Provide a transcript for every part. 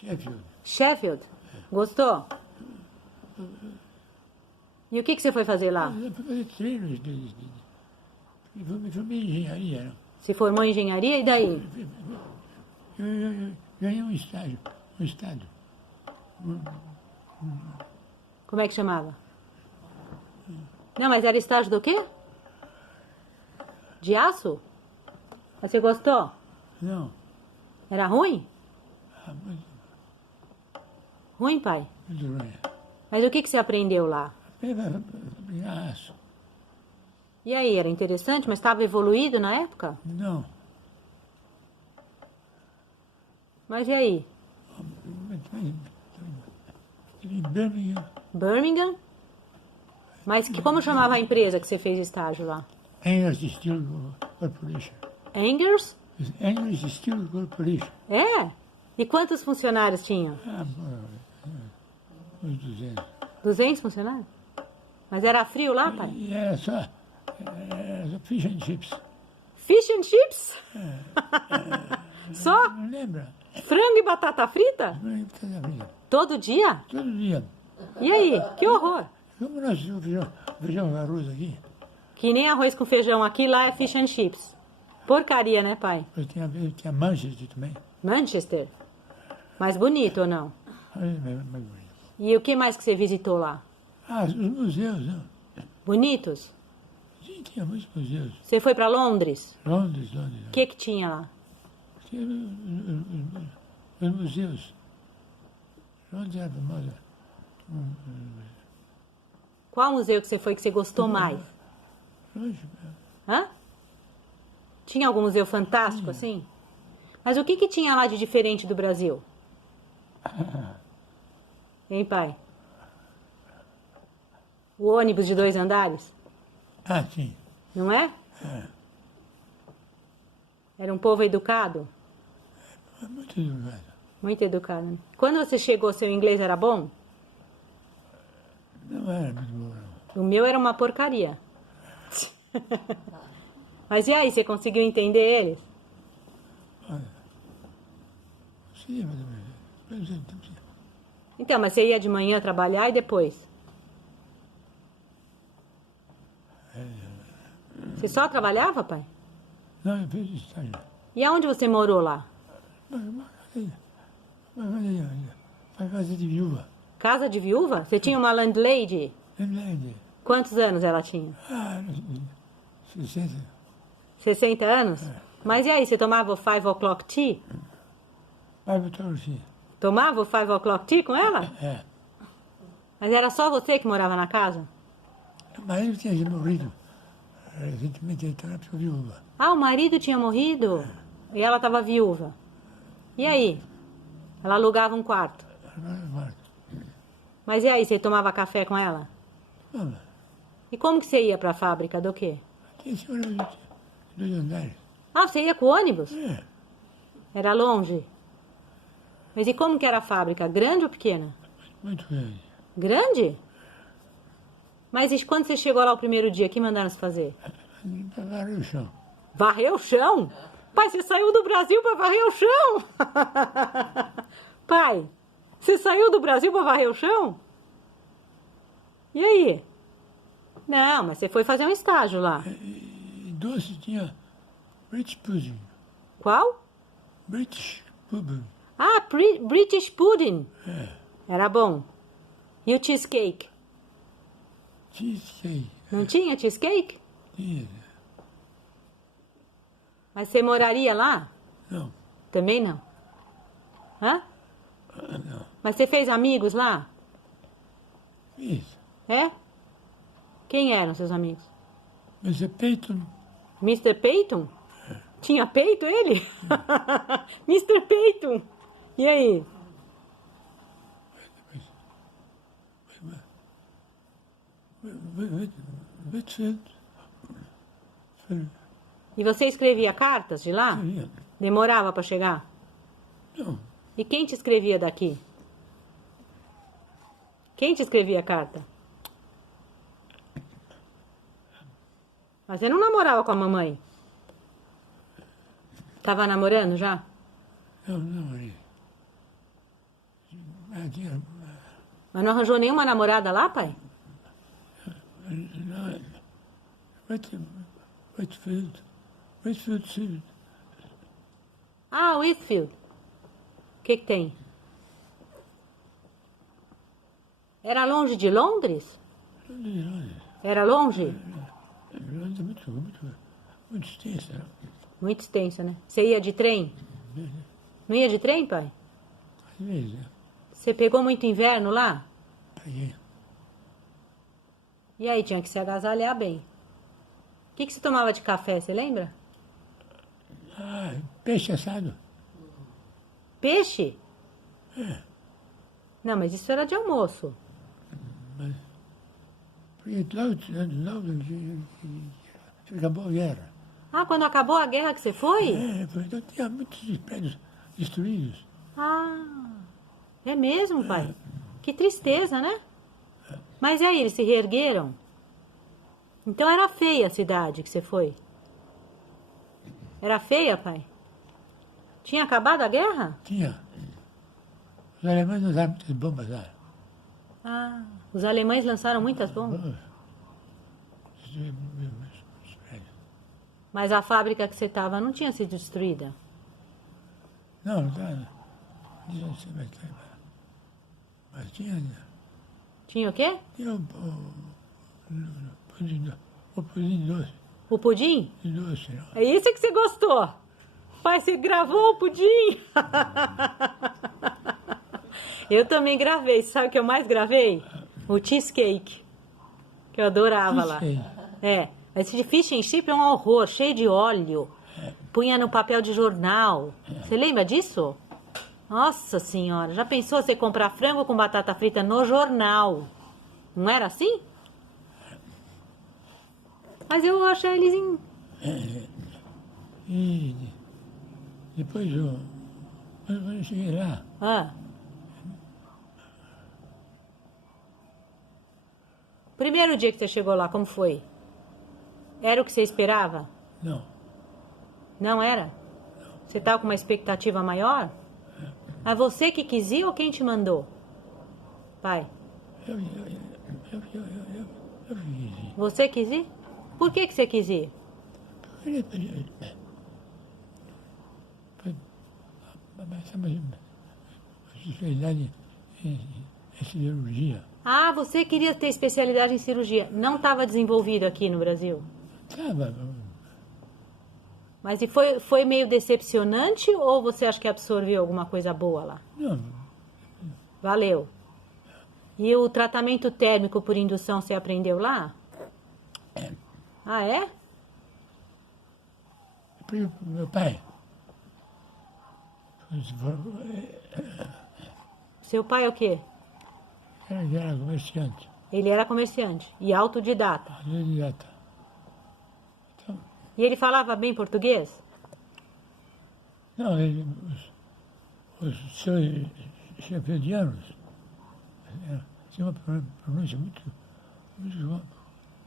Sheffield. Sheffield? Gostou? E o que você foi fazer lá? Eu fui fazer treinos me formei em engenharia. Não? Se formou em engenharia e daí? Eu ganhei um estágio, um estado. Como é que chamava? Não, mas era estágio do quê? De aço? Mas você gostou? Não, Era ruim? muito Ruim, pai? ruim. Mas o que você aprendeu lá? Aço. E aí, era interessante, mas estava evoluído na época? Não. Mas e aí? Em Birmingham, Birmingham? Mas como chamava a empresa que você fez estágio lá? English Steel Corporation. Angers? English Steel Corporation. É? E quantos funcionários tinham? Uns 200. 200 funcionários? Mas era frio lá, pai? E era só fish and chips. Fish and chips? Só? Não lembra? Frango e batata frita? Todo dia? Todo dia. E aí? Que horror! Como nós feijão arroz aqui, Que nem arroz com feijão aqui, lá é fish and chips. Porcaria, né, pai? eu tinha Manchester também. Manchester? Mais bonito ou não? Mais bonito. E o que mais que você visitou lá? Os museus, não? Bonitos? Sim, tinha muitos museus. Você foi para Londres? Londres. O que tinha lá? Tinha os museus. Londres era famosa. Qual museu que você foi que você gostou mais? Lógico. Hã? Tinha algum museu fantástico assim? Mas o que tinha lá de diferente do Brasil? Hein, pai? O ônibus de 2 andares? Sim. Não é? Era um povo educado? Muito educado. Muito educado, né? Quando você chegou, seu inglês era bom? Não era muito bom, não. O meu era uma porcaria. Mas e aí, você conseguiu entender eles? Sim, mas Então, mas você ia de manhã trabalhar e depois? Você só trabalhava, pai? não, eu fiz estágio. E aonde você morou lá? Uma casa de viúva. Casa de viúva? Você tinha uma landlady? Verdade. Quantos anos ela tinha? 60. 60 anos? Mas e aí, você tomava o 5 o'clock tea? Vai botar assim. Tomava o 5 o'clock tea com ela? É. Mas era só você que morava na casa? O marido tinha morrido. Recentemente ele estava viúva. Ah, o marido tinha morrido? E ela estava viúva. E aí? Ela alugava um quarto. Mas e aí, você tomava café com ela? E como que você ia para a fábrica do quê? Tinha esse ônibus de 2 andares. Ah, você ia com ônibus? É. Era longe? Mas e como que era a fábrica? Grande ou pequena? Muito grande. Grande? Mas e quando você chegou lá o primeiro dia, o que mandaram você fazer? Para varrer o chão. Varrer o chão? Pai, você saiu do Brasil para varrer o chão? Pai, você saiu do Brasil para varrer o chão? E aí? Não, mas você foi fazer um estágio lá. E doce tinha British Pudding. Qual? British Pudding. Ah, British Pudding. Era bom. E o cheesecake? Cheesecake. Não tinha cheesecake? Tinha. Mas você moraria lá? Não. Também não. Hã? Não. Mas você fez amigos lá? Isso. É? Quem eram seus amigos? Mr. Peyton. Mr. Peyton? Tinha peito ele? Mr. Peyton. E aí? E você escrevia cartas de lá? Demorava para chegar? Não. E quem te escrevia daqui? Quem te escrevia a carta? Mas você não namorava com a mamãe? Tava namorando já? Não, Maria. tinha Mas não arranjou nenhuma namorada lá, pai? Whitfield City. Ah, Whitfield. O que tem? Era longe de Londres? Era longe? Londres é muito extensa. Né? Muito extensa, né? Você ia de trem? Não ia de trem, pai? Às vezes, né? Você pegou muito inverno lá? Peguei. E aí, tinha que se agasalhar bem. O que você tomava de café, você lembra? Peixe assado. Peixe? Não, mas isso era de almoço. Porque logo que acabou a guerra. Ah, quando acabou a guerra que você foi? Então tinha muitos prédios destruídos. Ah, é mesmo, pai? Que tristeza, né? Mas e aí, eles se reergueram? Então era feia a cidade que você foi? Era feia, pai? Tinha acabado a guerra? Tinha. Os alemães usaram muitas bombas lá. Ah, os alemães lançaram muitas bombas. Destruíram muitos prédios. Mas a fábrica que você estava não tinha sido destruída? Não tá. Mas tinha. Tinha o quê? Tinha o pudim doce. O pudim? Doce, não. É isso que você gostou? Pai, você gravou o pudim? Eu também gravei. Sabe o que eu mais gravei? O cheesecake. Que eu adorava lá. É. Esse de fish and chip é um horror, cheio de óleo. Punha no papel de jornal. Você lembra disso? Nossa senhora, já pensou você comprar frango com batata frita no jornal? Não era assim? Mas eu achei eles em... E depois quando eu cheguei lá, Ah. Primeiro dia que você chegou lá, como foi? Era o que você esperava? não. Não era? Você estava com uma expectativa maior? É você que quis ir ou quem te mandou? Pai, Eu fiz isso. você quis ir? Por que você quis ir? Especialidade em cirurgia. Ah, você queria ter especialidade em cirurgia. Não estava desenvolvido aqui no Brasil. Tava. Mas e foi meio decepcionante ou você acha que absorveu alguma coisa boa lá? Não, Valeu. E o tratamento térmico por indução você aprendeu lá? Ah, é? meu pai. Seu pai é o quê? Era comerciante. Ele era comerciante e autodidata. Autodidata. Então, E ele falava bem português? não, os seus chefedianos tinham uma pronúncia muito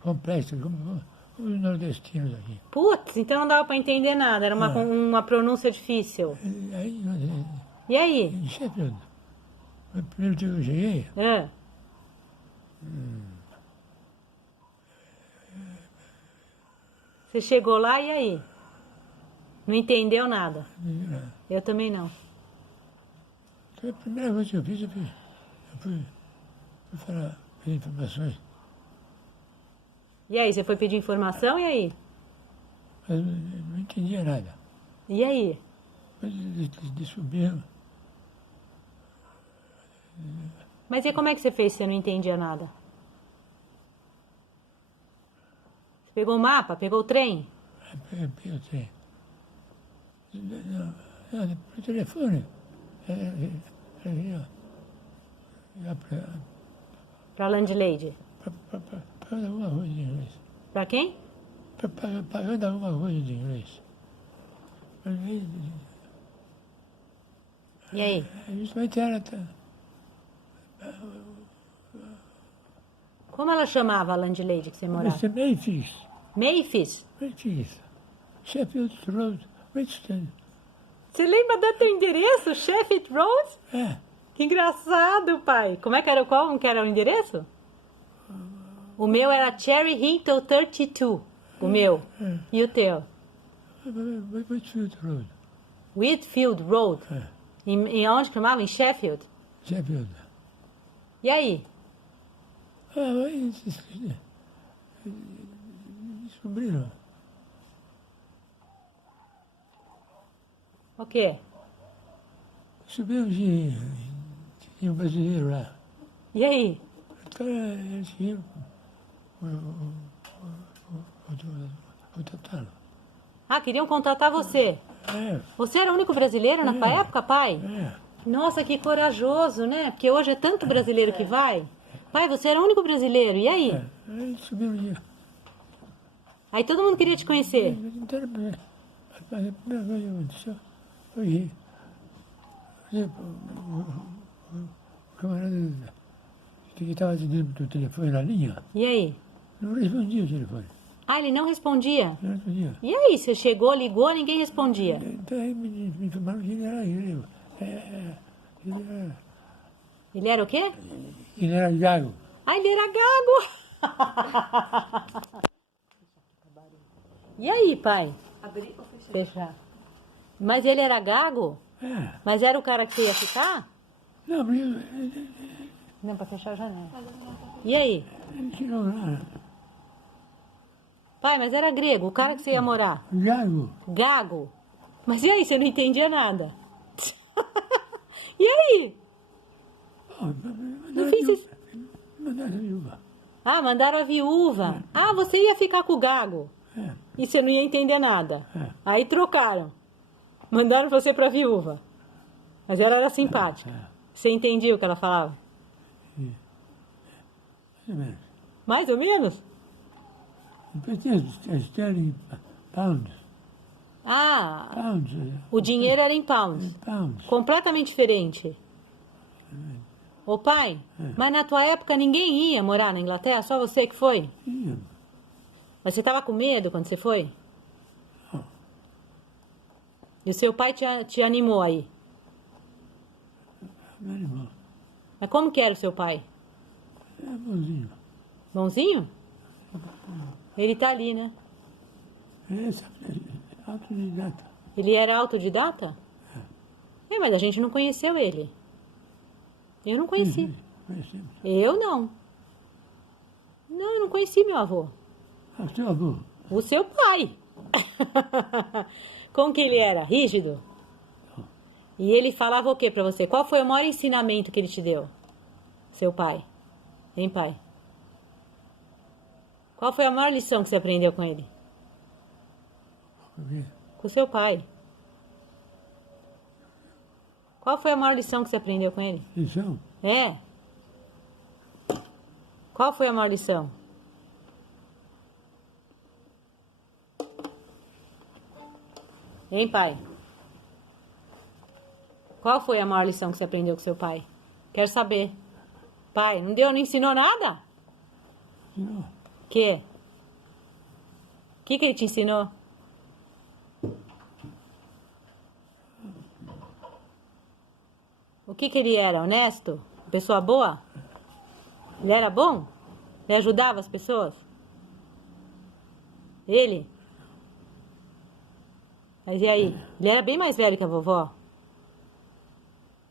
complexa, como os nordestinos aqui. Putz, então não dava para entender nada. Era uma pronúncia difícil. E aí, E aí? em Sheffield, o primeiro dia que eu cheguei, Ah, você chegou lá e aí? Não entendeu nada? Eu também não. então, a primeira coisa que eu fiz, eu fui falar, pedir informações, E aí, você foi pedir informação e aí? mas eu não entendia nada. E aí? Mas eles descobriram. Mas e como é que você fez se você não entendia nada? Você pegou o mapa? Pegou o trem? Eu tenho. Não, por telefone. Pra Landlady? Pagando alguma coisa de inglês. Pra quem? Pagando alguma coisa de inglês. E aí? Justamente ela Como ela chamava a Landlady que você morava? Mr. Mayfield. Mayfield? Mayfield. Sheffield Road, Richmond. Você lembra do teu endereço? Sheffield Road? É. Que engraçado, pai. Como que era o endereço? O meu era Cherry Hill 32. O meu. E o teu? Whitfield Road. Whitfield Road. É. Em onde que chamava? Em Sheffield? Sheffield. E aí? Aí descobriram. O quê? Descobriram que tinha um brasileiro lá. E aí? O cara, eles tinham o Tatalo. Ah, queriam contratar você. É, Você era o único brasileiro na época, pai? é. Nossa, que corajoso, né? Porque hoje é tanto brasileiro que vai. Pai, você era o único brasileiro. E aí? Aí descobriram que... Aí todo mundo queria te conhecer. Então, mas a primeira coisa que aconteceu foi que o camarada que estava atendendo o telefone na linha E aí? não respondia o telefone. Ah, ele não respondia. Não respondia. E aí? Você chegou, ligou, ninguém respondia. Então aí me informaram que ele era grego. Ele era o quê? Ele era gago. Ah, ele era gago. E aí, pai? Abrir ou fechar? Fechar. Mas ele era gago? É. Mas era o cara que você ia ficar? Não, mas Não, pra fechar a janela. E aí? ele tirou lá. Pai, mas era grego, o cara que você ia morar. Gago. Gago? Mas e aí, você não entendia nada? E aí? No fim, vocês... Mandaram a viúva. Ah, mandaram a viúva. Ah, você ia ficar com o gago. É. E você não ia entender nada. É. Aí trocaram. Mandaram você pra viúva. Mas ela era simpática. Você entendia o que ela falava? Mais ou menos. Mais ou menos? Depois tinha as sterling pounds. Ah, Pounds. o dinheiro era em pounds. Pounds. Completamente diferente. Ô pai, mas na tua época ninguém ia morar na Inglaterra? Só você que foi? Ia. Mas você tava com medo quando você foi? Não. E o seu pai te animou aí? Meu irmão. Mas como que era o seu pai? É bonzinho. Bonzinho? Ele tá ali, né? Esse é autodidata. Ele era autodidata? É, mas a gente não conheceu ele. Eu não conheci. Conhecemos. Eu não. Não, eu não conheci meu avô. Ah, seu avô. O seu pai. Como que ele era? Rígido? E ele falava o que pra você? Qual foi o maior ensinamento que ele te deu? Seu pai. Hein, pai? Qual foi a maior lição que você aprendeu com ele? Com o seu pai. Qual foi a maior lição que você aprendeu com ele? Lição? É. Qual foi a maior lição? Hein, pai? Qual foi a maior lição que você aprendeu com seu pai? Quero saber. Pai, não deu, não ensinou nada? Não. Que? O que ele te ensinou? O que ele era? Honesto? Pessoa boa? Ele era bom? Ele ajudava as pessoas? Ele? Mas e aí? Ele era bem mais velho que a vovó?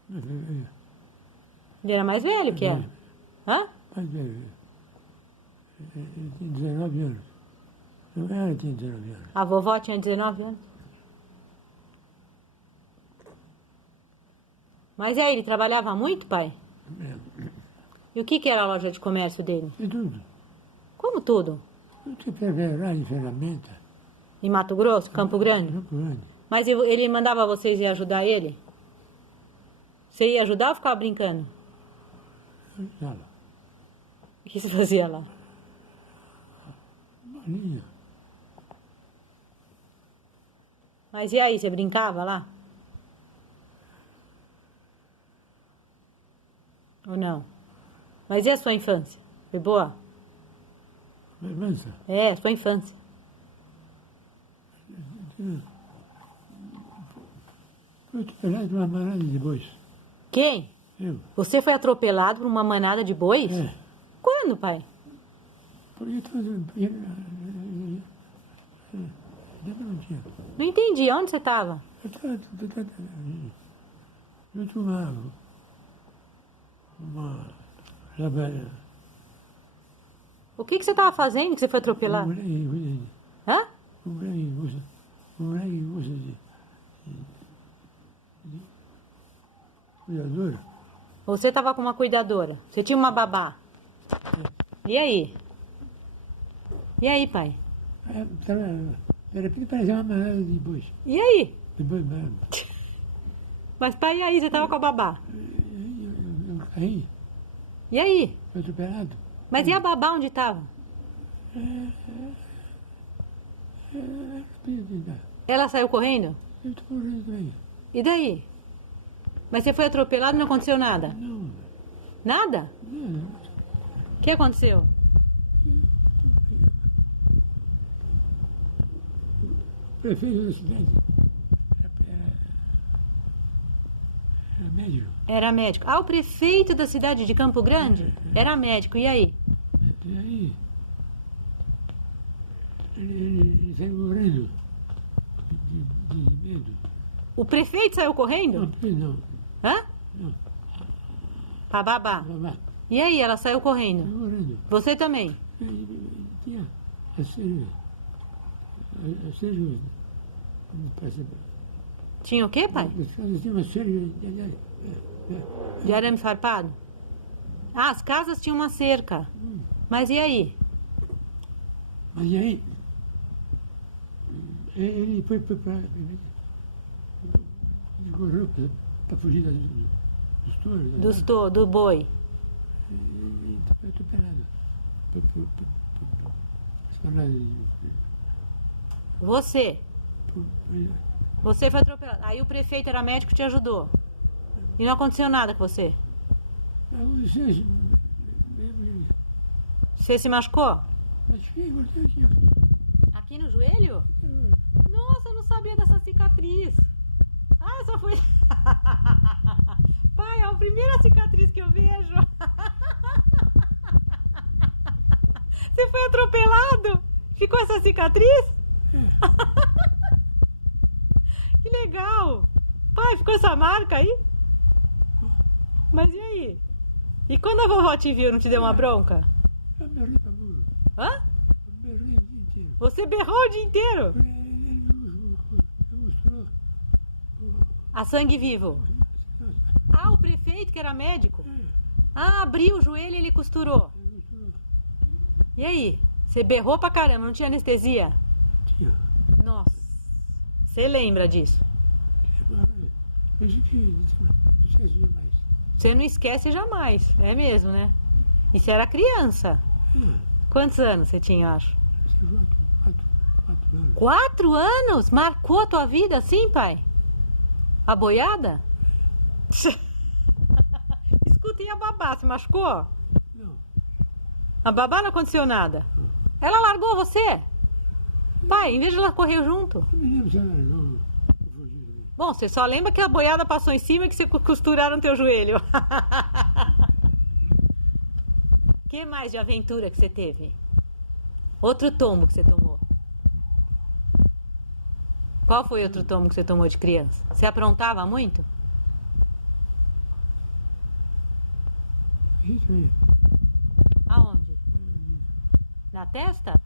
Ele era mais velho que ela? Hã? Mas ele tinha 19 anos. Não era, tinha 19 anos. A vovó tinha 19 anos? Mas e aí, ele trabalhava muito, pai? E o que era a loja de comércio dele? E tudo. Como tudo? Eu tinha preparar de ferramenta. Em Mato Grosso, Campo Grande? Campo Grande. Mas ele mandava vocês ir ajudar ele? Você ia ajudar ou ficava brincando? Ajudava. O que você fazia lá? Bolinha. Mas e aí, você brincava lá? Ou não? Mas e a sua infância? Foi boa? Lembrança. É, sua infância. Fui hospedado de uma manada de bois. Quem? Eu. Você foi atropelado por uma manada de bois? É. Quando, pai? Porque não tinha. Não entendi. Onde você estava? Eu estava junto uma trabalha. O que você estava fazendo que você foi atropelado? Hã? Um moleque usa de cuidadora. Você estava com uma cuidadora. Você tinha uma babá. E aí? E aí, pai? De repente parecia uma manada de bois. E aí? De boi mesmo. Mas, pai, e aí? Você estava com a babá? Eu caí, E aí? fui atropelado. Mas e a babá onde estava? Ela saiu correndo? Eu estou correndo também. E daí? Mas você foi atropelado e não aconteceu nada? Não, Nada? não. O que aconteceu? O prefeito da cidade era médico. Era médico. Ah, o prefeito da cidade de Campo Grande? Era médico. E aí? E aí, ele saiu correndo de medo. O prefeito saiu correndo? Não, Hã? não. A babá. Babá, E aí, ela saiu correndo? saiu correndo. Você também? Tinha a cerveja. A cerveja. Tinha o quê, pai? As casas tinham uma cerveja. De arame farpado? Ah, as casas tinham uma cerca. Mas e aí? Mas aí, ele foi para. Ele correu para fugir dos touros. Do boi. Ele foi atropelado. Esplanada Você? de. Você foi atropelado. Aí o prefeito era médico e te ajudou. E não aconteceu nada com você? Você se machucou? Acho que importante aqui. Aqui no joelho? Nossa, eu não sabia dessa cicatriz. Ah, só foi. Pai, é a primeira cicatriz que eu vejo. Você foi atropelado? Ficou essa cicatriz? Que legal. Pai, ficou essa marca aí? Mas e aí? E quando a vovó te viu, não te deu uma bronca? Eu me arrei para burro. Hã? Eu me arrei o dia inteiro. Você berrou o dia inteiro? Ele mostrou. A sangue vivo. Ah, o prefeito que era médico? Ah, abriu o joelho e ele costurou. E aí? Você berrou pra caramba, não tinha anestesia? Tinha. Nossa. Você lembra disso? Isso que não esquece jamais. Você não esquece jamais. É mesmo, né? E você era criança. Quantos anos você tinha, eu acho? 4 anos. 4 anos? Marcou a tua vida assim, pai? A boiada? Escuta, e a babá? Se machucou? Não. A babá não aconteceu nada? Ela largou você? Pai, em vez de ela correr junto? Eu me lembro se ela não fugiu também. Bom, você só lembra que a boiada passou em cima e que você costuraram teu joelho. O que mais de aventura que você teve? Outro tombo que você tomou? Qual foi outro tombo que você tomou de criança? Você aprontava muito? Isso aí. Aonde? Na testa?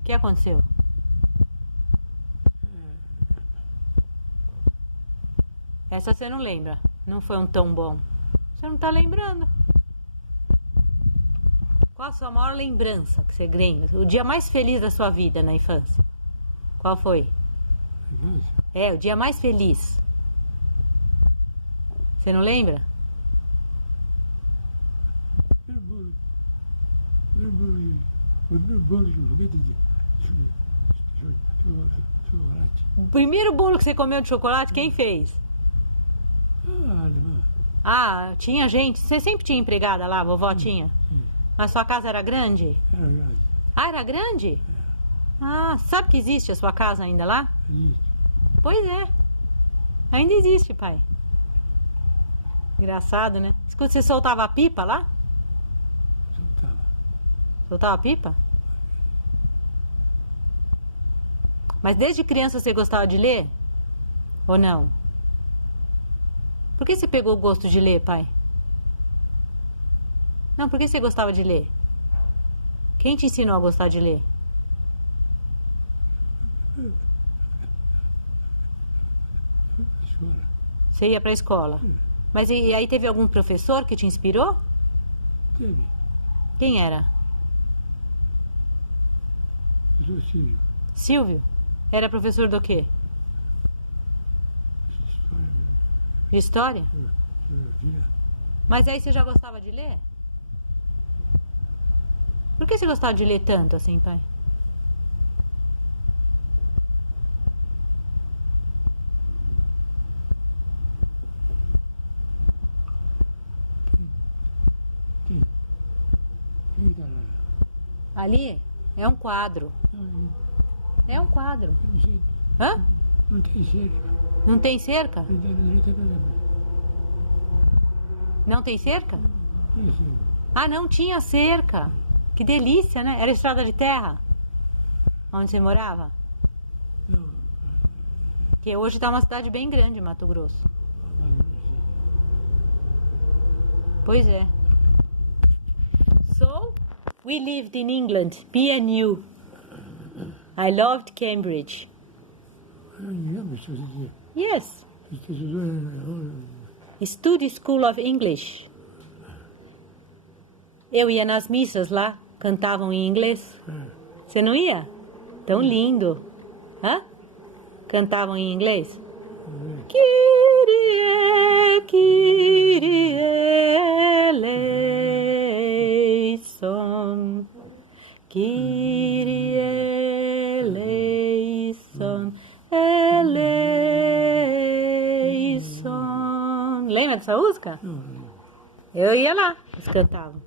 O que aconteceu? Essa você não lembra. Não foi um tão bom. Você não tá lembrando. Qual a sua maior lembrança que você lembra? O dia mais feliz da sua vida na infância? Qual foi? Infância. É, o dia mais feliz. Você não lembra? O primeiro bolo de chocolate. O primeiro bolo que você comeu de chocolate, quem fez? Alemã. Ah, tinha gente. Você sempre tinha empregada lá, a vovó tinha? Sim. Mas sua casa era grande? Era grande. Ah, era grande? Ah, sabe que existe a sua casa ainda lá? Existe. Pois é. Ainda existe, pai. Engraçado, né? Escuta, você soltava a pipa lá? Soltava. Soltava a pipa? Mas desde criança você gostava de ler? Ou não? Por que você pegou o gosto de ler, pai? Não, por que você gostava de ler? Quem te ensinou a gostar de ler? Escola. Você ia pra escola. Mas e aí teve algum professor que te inspirou? Teve. Quem era? Eu sou Silvio. Silvio? Era professor do quê? De história? Geografia. Mas aí você já gostava de ler? Por que você gostava de ler tanto assim, pai? Quem está lá? Ali é um quadro. Não, É um quadro. não sei. Hã? Não tem cerca. Não tem cerca? Não tem direita para Não tem cerca? Tem cerca. Ah, não tinha cerca. Que delícia, né? Era estrada de terra? Onde você morava? Não, Que hoje tá uma cidade bem grande, Mato Grosso. Pois é. So, we lived in England, me and you. I loved Cambridge. eu não lembro se você dizia. Yes. Você estudou Study School of English. Eu ia nas missas lá, cantavam em inglês. Você não ia? Tão lindo. Hã? Cantavam em inglês? Kyrie, Kyrie eleison. Kyrie eleison. Eleison. Lembra dessa música? Não, Eu ia lá, eles cantavam.